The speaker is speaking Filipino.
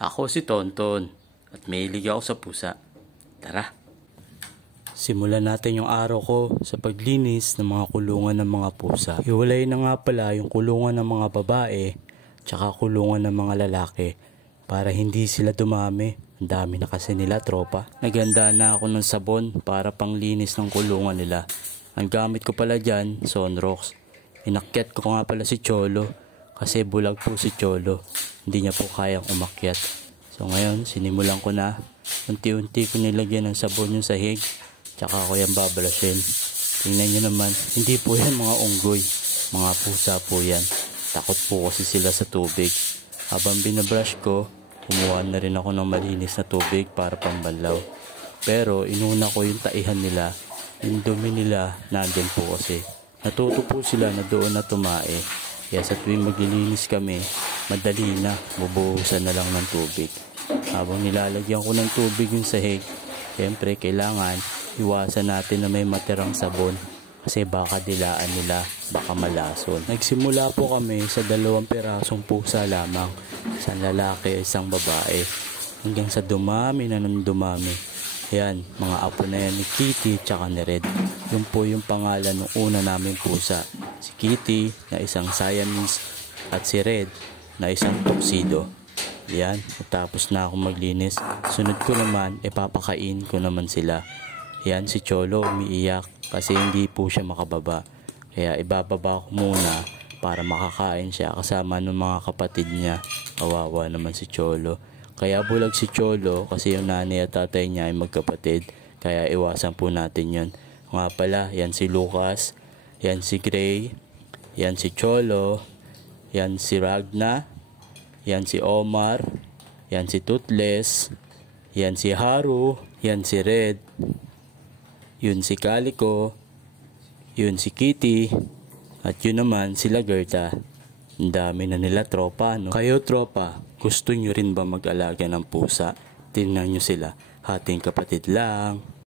Ako si Tonton at mahilig ako sa pusa. Tara! Simulan natin yung araw ko sa paglinis ng mga kulungan ng mga pusa. Hiwalay na nga pala yung kulungan ng mga babae tsaka kulungan ng mga lalaki para hindi sila dumami. Ang dami na kasi nila, tropa. Naganda na ako ng sabon para panglinis ng kulungan nila. Ang gamit ko pala dyan, Sunrocks. Inakyat ko nga pala si Cholo kasi bulag po si Cholo. Hindi niya po kayang umakyat. So ngayon, sinimulan ko na. Unti-unti ko nilagyan ng sabon yung sahig. Tsaka ko yan babalasin. Tingnan nyo naman, hindi po yan mga unggoy. Mga pusa po yan. Takot po kasi sila sa tubig. Habang binabrush ko, kumuha na rin ako ng malinis na tubig para pambanlaw. Pero inuna ko yung taihan nila. Yung dumi nila nandyan po kasi. Natuto po sila na doon na tumae. Kaya sa tuwing maglilinis kami, madali na, bubuhusan na lang ng tubig. Habang nilalagyan ko ng tubig yung sahig, siyempre kailangan iwasan natin na may matirang sabon kasi baka dilaan nila, baka malason. Nagsimula po kami sa 2 pirasong pusa lamang, isang lalaki, isang babae, hanggang sa dumami na ng dumami. Yan, mga apo na yan ni Kitty tsaka ni Red. Yun po yung pangalan ng una namin pusa. Si Kitty na isang Siamese at si Red na isang tuxedo. Yan, tapos na ako maglinis. Sunod ko naman, ipapakain ko naman sila. Yan, si Cholo umiiyak kasi hindi po siya makababa. Kaya ibababa ko muna para makakain siya kasama ng mga kapatid niya. Kawawa naman si Cholo. Kaya bulag si Cholo kasi yung nanay at tatay niya ay magkapatid. Kaya iwasan po natin yun. Nga pala, yan si Lucas, yan si Gray, yan si Cholo, yan si Ragna, yan si Omar, yan si Toothless, yan si Haru, yan si Red, yun si Calico, yun si Kitty, at yun naman sila Gerta. Ang dami na nila, tropa, no? Kayo, tropa, gusto nyo rin ba mag-alaga ng pusa? Tingnan nyo sila, hating kapatid lang.